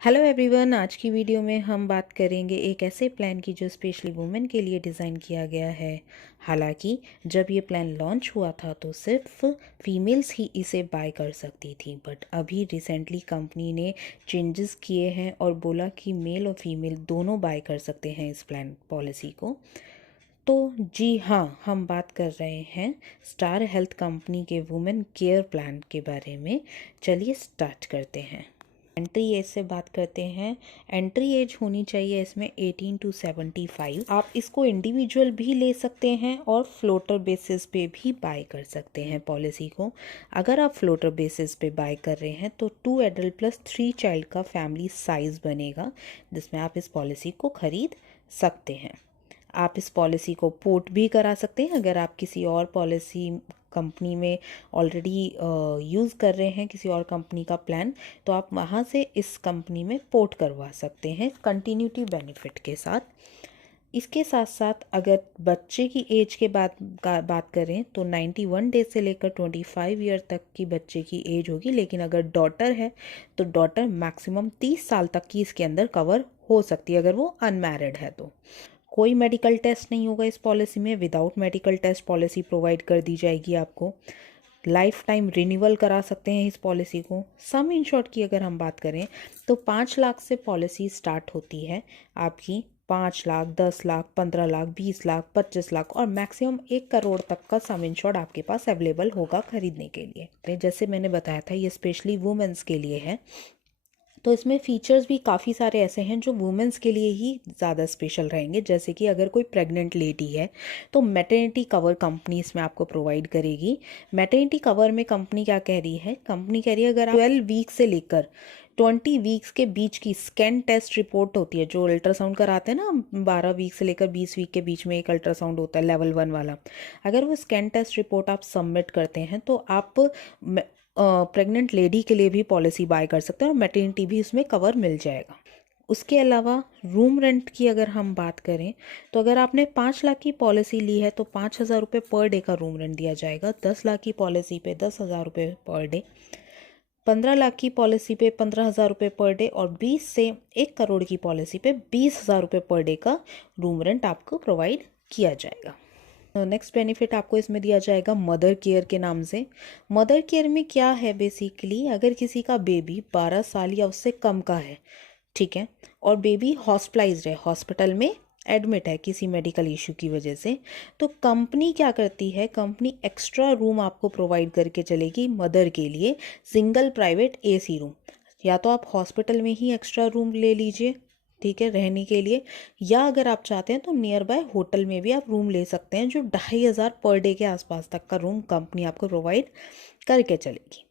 Hello everyone, आज की video में हम बात करेंगे एक ऐसे प्लान की जो स्पेशली वुमेन के लिए डिज़ाइन किया गया है। हालांकि जब ये प्लान लॉन्च हुआ था तो सिर्फ फीमेल्स ही इसे बाय कर सकती थी, बट अभी रिसेंटली कंपनी ने चेंजेस किए हैं और बोला कि मेल और फीमेल दोनों बाय कर सकते हैं इस प्लान पॉलिसी को। तो जी हाँ, हम बात कर रहे हैं स्टार हेल्थ कंपनी के वुमेन केयर प्लान के बारे में। चलिए स्टार्ट करते हैं। एंट्री एज से बात करते हैं। एंट्री एज होनी चाहिए इसमें 18 टू 75। आप इसको इंडिविजुअल भी ले सकते हैं और फ्लोटर बेसिस पे भी बाय कर सकते हैं पॉलिसी को। अगर आप फ्लोटर बेसिस पे बाय कर रहे हैं तो 2 एडल्ट प्लस 3 चाइल्ड का फैमिली साइज बनेगा, जिसमें आप इस पॉलिसी को खरीद सकते हैं। आप इस पॉलिसी को पोर्ट भी करा सकते हैं। अगर आप किसी और पॉलिसी कंपनी में ऑलरेडी यूज़ कर रहे हैं किसी और कंपनी का प्लान, तो आप वहाँ से इस कंपनी में पोर्ट करवा सकते हैं कंटिन्यूटी बेनिफिट के साथ। इसके साथ साथ अगर बच्चे की एज के बात करें तो 91 डेज से लेकर 25 ईयर तक की बच्चे की एज होगी, लेकिन अगर डॉटर है तो डॉटर मैक्सिमम 30 साल तक की इसके अंदर कवर हो सकती है अगर वो अनमैरिड है तो। कोई मेडिकल टेस्ट नहीं होगा इस पॉलिसी में, without medical test policy provide कर दी जाएगी आपको। लाइफ टाइम रिन्यूअल करा सकते हैं इस पॉलिसी को। सम इंश्योर्ड की अगर हम बात करें तो 5 लाख से पॉलिसी स्टार्ट होती है आपकी। 5 लाख, 10 लाख, 15 लाख, 20 लाख, 25 लाख और मैक्सिमम 1 करोड़ तक का सम इंश्योर्ड आपके पास अवेलेबल होगा खरीदने के लिए। जैसे मैंने बताया था ये स्पेशली वुमेन्स के लिए है, तो इसमें फ़ीचर्स भी काफ़ी सारे ऐसे हैं जो वुमेंस के लिए ही ज़्यादा स्पेशल रहेंगे। जैसे कि अगर कोई प्रेग्नेंट लेडी है तो मैटरनिटी कवर कंपनी इसमें आपको प्रोवाइड करेगी। मैटरनिटी कवर में कंपनी क्या कह रही है, कंपनी कह रही है अगर आप 12 वीक से लेकर 20 वीक्स के बीच की स्कैन टेस्ट रिपोर्ट होती है, जो अल्ट्रासाउंड कराते हैं ना, 12 वीक से लेकर 20 वीक के बीच में एक अल्ट्रासाउंड होता है लेवल 1 वाला, अगर वो स्कैन टेस्ट रिपोर्ट आप सबमिट करते हैं तो आप प्रेग्नेंट लेडी के लिए भी पॉलिसी बाय कर सकते हैं और मैटरनिटी भी उसमें कवर मिल जाएगा। उसके अलावा रूम रेंट की अगर हम बात करें तो अगर आपने 5 लाख की पॉलिसी ली है तो 5,000 रुपये पर डे का रूम रेंट दिया जाएगा। 10 लाख की पॉलिसी पे 10,000 रुपये पर डे, 15 लाख की पॉलिसी पे 15,000 रुपये पर डे और 20 से 1 करोड़ की पॉलिसी पे 20,000 रुपये पर डे का रूम रेंट आपको प्रोवाइड किया जाएगा। नेक्स्ट बेनिफिट आपको इसमें दिया जाएगा मदर केयर के नाम से। मदर केयर में क्या है, बेसिकली अगर किसी का बेबी 12 साल या उससे कम का है, ठीक है, और बेबी हॉस्पिटलाइज्ड है, हॉस्पिटल में एडमिट है किसी मेडिकल इशू की वजह से, तो कंपनी क्या करती है, कंपनी एक्स्ट्रा रूम आपको प्रोवाइड करके चलेगी मदर के लिए, सिंगल प्राइवेट एसी रूम। या तो आप हॉस्पिटल में ही एक्स्ट्रा रूम ले लीजिए, ठीक है, रहने के लिए, या अगर आप चाहते हैं तो नियर बाय होटल में भी आप रूम ले सकते हैं, जो 2,500 पर डे के आसपास तक का रूम कंपनी आपको प्रोवाइड करके चलेगी।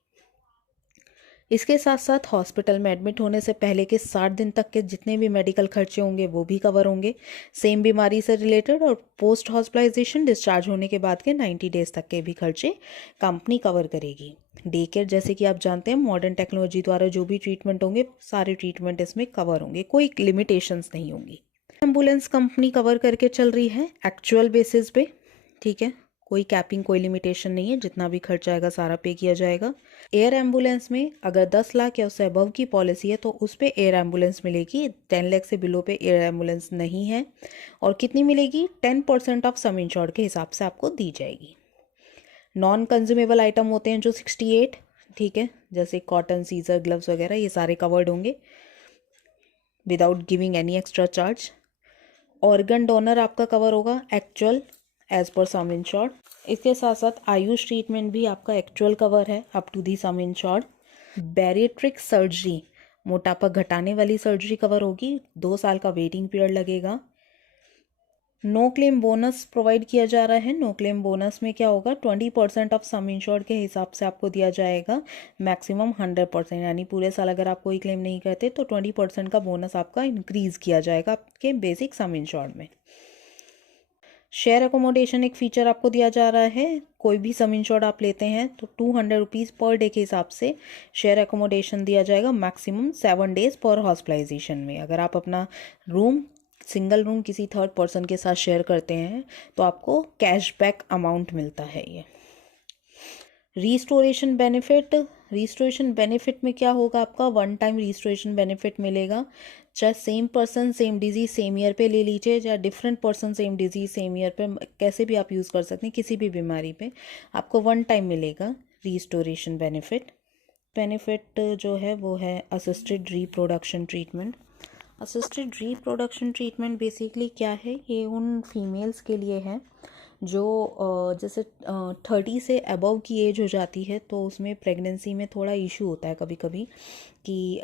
इसके साथ साथ हॉस्पिटल में एडमिट होने से पहले के 60 दिन तक के जितने भी मेडिकल खर्चे होंगे वो भी कवर होंगे, सेम बीमारी से रिलेटेड, और पोस्ट हॉस्पिटलाइजेशन डिस्चार्ज होने के बाद के 90 डेज तक के भी खर्चे कंपनी कवर करेगी। डे केयर, जैसे कि आप जानते हैं, मॉडर्न टेक्नोलॉजी द्वारा जो भी ट्रीटमेंट होंगे सारे ट्रीटमेंट इसमें कवर होंगे, कोई लिमिटेशंस नहीं होंगी। एम्बुलेंस कंपनी कवर करके चल रही है एक्चुअल बेसिस पे, ठीक है, कोई कैपिंग कोई लिमिटेशन नहीं है, जितना भी खर्चा आएगा सारा पे किया जाएगा। एयर एम्बुलेंस में अगर 10 लाख या उससे अबव की पॉलिसी है तो उस पर एयर एम्बुलेंस मिलेगी, 10 लाख से बिलो पे एयर एम्बुलेंस नहीं है। और कितनी मिलेगी, 10% ऑफ सम इंश्योर्ड के हिसाब से आपको दी जाएगी। नॉन कंज्यूमेबल आइटम होते हैं जो 68, ठीक है, जैसे कॉटन, सीजर, ग्लव्स वगैरह, ये सारे कवर्ड होंगे without giving any extra charge. Organ donor आपका कवर होगा एक्चुअल एज पर सम इंश्योर्ड। इसके साथ साथ आयुष ट्रीटमेंट भी आपका एक्चुअल कवर है up to the sum insured. Bariatric surgery, मोटापा घटाने वाली सर्जरी कवर होगी, 2 साल का वेटिंग पीरियड लगेगा। नो क्लेम बोनस प्रोवाइड किया जा रहा है। नो क्लेम बोनस में क्या होगा, 20% ऑफ सम इंश्योर्ड के हिसाब से आपको दिया जाएगा, मैक्सिमम 100%, यानी पूरे साल अगर आप कोई क्लेम नहीं करते तो 20% का बोनस आपका इंक्रीज किया जाएगा आपके बेसिक सम इंश्योर्ड में। शेयर अकोमोडेशन एक फ़ीचर आपको दिया जा रहा है। कोई भी सम इंश्योर्ड आप लेते हैं तो 200 रुपीज़ पर डे के हिसाब से शेयर अकोमोडेशन दिया जाएगा, मैक्सिमम 7 डेज पर हॉस्पिटलाइजेशन में। अगर आप अपना रूम, सिंगल रूम किसी थर्ड पर्सन के साथ शेयर करते हैं तो आपको कैशबैक अमाउंट मिलता है। ये रिस्टोरेशन बेनिफिट में क्या होगा, आपका वन टाइम रिस्टोरेशन बेनिफिट मिलेगा। चाहे same person same disease same year पे ले लीजिए, या different person same disease same year पे, कैसे भी आप यूज़ कर सकते हैं, किसी भी बीमारी पे आपको वन टाइम मिलेगा रिस्टोरेशन बेनिफिट जो है वो है assisted reproduction treatment. Assisted reproduction treatment basically क्या है, ये उन फीमेल्स के लिए है जो जैसे 30 से अबव की एज हो जाती है, तो उसमें प्रेगनेंसी में थोड़ा इशू होता है कभी कभी कि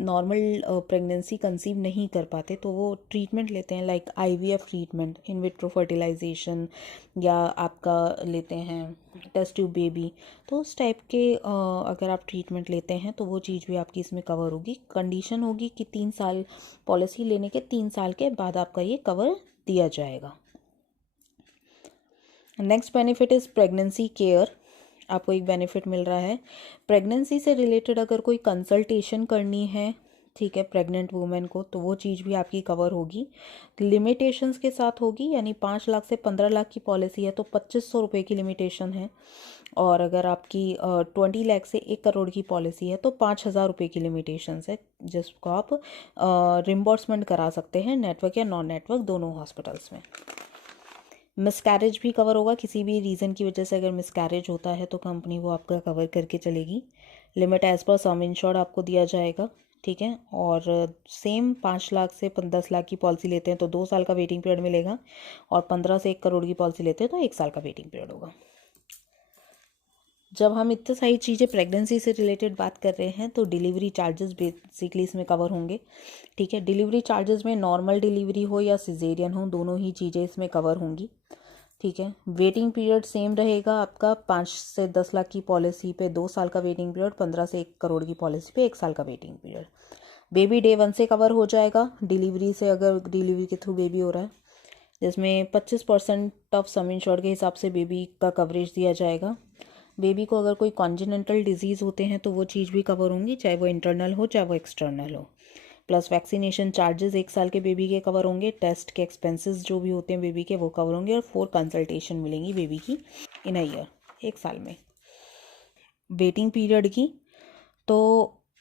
नॉर्मल प्रेगनेंसी कंसीव नहीं कर पाते, तो वो ट्रीटमेंट लेते हैं like IVF treatment, in vitro fertilization, या आपका लेते हैं टेस्ट ट्यूब बेबी। तो उस टाइप के अगर आप ट्रीटमेंट लेते हैं तो वो चीज़ भी आपकी इसमें कवर होगी। कंडीशन होगी कि 3 साल, पॉलिसी लेने के 3 साल के बाद आपका ये कवर दिया जाएगा। Next benefit is pregnancy care. आपको एक बेनिफिट मिल रहा है प्रेगनेंसी से रिलेटेड, अगर कोई कंसल्टेशन करनी है, ठीक है, प्रेग्नेंट वुमेन को, तो वो चीज़ भी आपकी कवर होगी, लिमिटेशंस के साथ होगी। यानी 5 लाख से 15 लाख की पॉलिसी है तो 2500 रुपये की लिमिटेशन है, और अगर आपकी 20 लाख से 1 करोड़ की पॉलिसी है तो 5000 रुपये की लिमिटेशंस है, जिसको आप रिम्बर्समेंट करा सकते हैं नेटवर्क या नॉन नेटवर्क दोनों हॉस्पिटल्स में। मिसकैरेज भी कवर होगा, किसी भी रीज़न की वजह से अगर मिसकैरेज होता है तो कंपनी वो आपका कवर करके चलेगी। लिमिट एज पर सम इंश्योर्ड आपको दिया जाएगा, ठीक है। और सेम 5 लाख से 10 लाख की पॉलिसी लेते हैं तो 2 साल का वेटिंग पीरियड मिलेगा, और 15 से 1 करोड़ की पॉलिसी लेते हैं तो 1 साल का वेटिंग पीरियड होगा। जब हम इतनी सारी चीज़ें प्रेगनेंसी से रिलेटेड बात कर रहे हैं तो डिलीवरी चार्जेस बेसिकली इसमें कवर होंगे, ठीक है। डिलीवरी चार्जेस में नॉर्मल डिलीवरी हो या सिजेरियन हो, दोनों ही चीज़ें इसमें कवर होंगी, ठीक है। वेटिंग पीरियड सेम रहेगा आपका, 5 से 10 लाख की पॉलिसी पे 2 साल का वेटिंग पीरियड, 15 से 1 करोड़ की पॉलिसी पे 1 साल का वेटिंग पीरियड। बेबी डे 1 से कवर हो जाएगा डिलीवरी से, अगर डिलीवरी के थ्रू बेबी हो रहा है, जिसमें 25% ऑफ सम इंश्योर्ड के हिसाब से बेबी का कवरेज दिया जाएगा। बेबी को अगर कोई कॉन्जेनिटल डिजीज़ होते हैं तो वो चीज़ भी कवर होंगी, चाहे वो इंटरनल हो चाहे वो एक्सटर्नल हो। प्लस वैक्सीनेशन चार्जेस 1 साल के बेबी के कवर होंगे, टेस्ट के एक्सपेंसेस जो भी होते हैं बेबी के वो कवर होंगे, और 4 कंसल्टेशन मिलेंगी बेबी की इन अ ईयर, 1 साल में। वेटिंग पीरियड की तो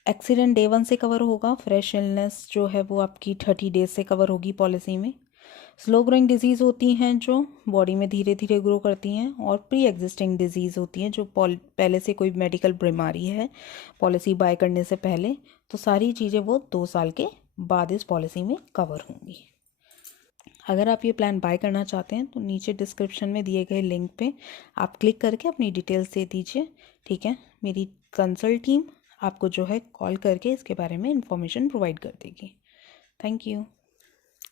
एक्सीडेंट डे 1 से कवर होगा, फ्रेश इलनेस जो है वो आपकी 30 डेज से कवर होगी पॉलिसी में। स्लो ग्रोइंग डिजीज़ होती हैं जो बॉडी में धीरे धीरे ग्रो करती हैं, और प्री एग्जिस्टिंग डिजीज़ होती हैं जो पहले से कोई मेडिकल बीमारी है पॉलिसी बाय करने से पहले, तो सारी चीज़ें वो 2 साल के बाद इस पॉलिसी में कवर होंगी। अगर आप ये प्लान बाय करना चाहते हैं तो नीचे डिस्क्रिप्शन में दिए गए लिंक पे आप क्लिक करके अपनी डिटेल्स दे दीजिए, ठीक है। मेरी कंसल्ट टीम आपको जो है कॉल करके इसके बारे में इंफॉर्मेशन प्रोवाइड कर देगी। Thank you.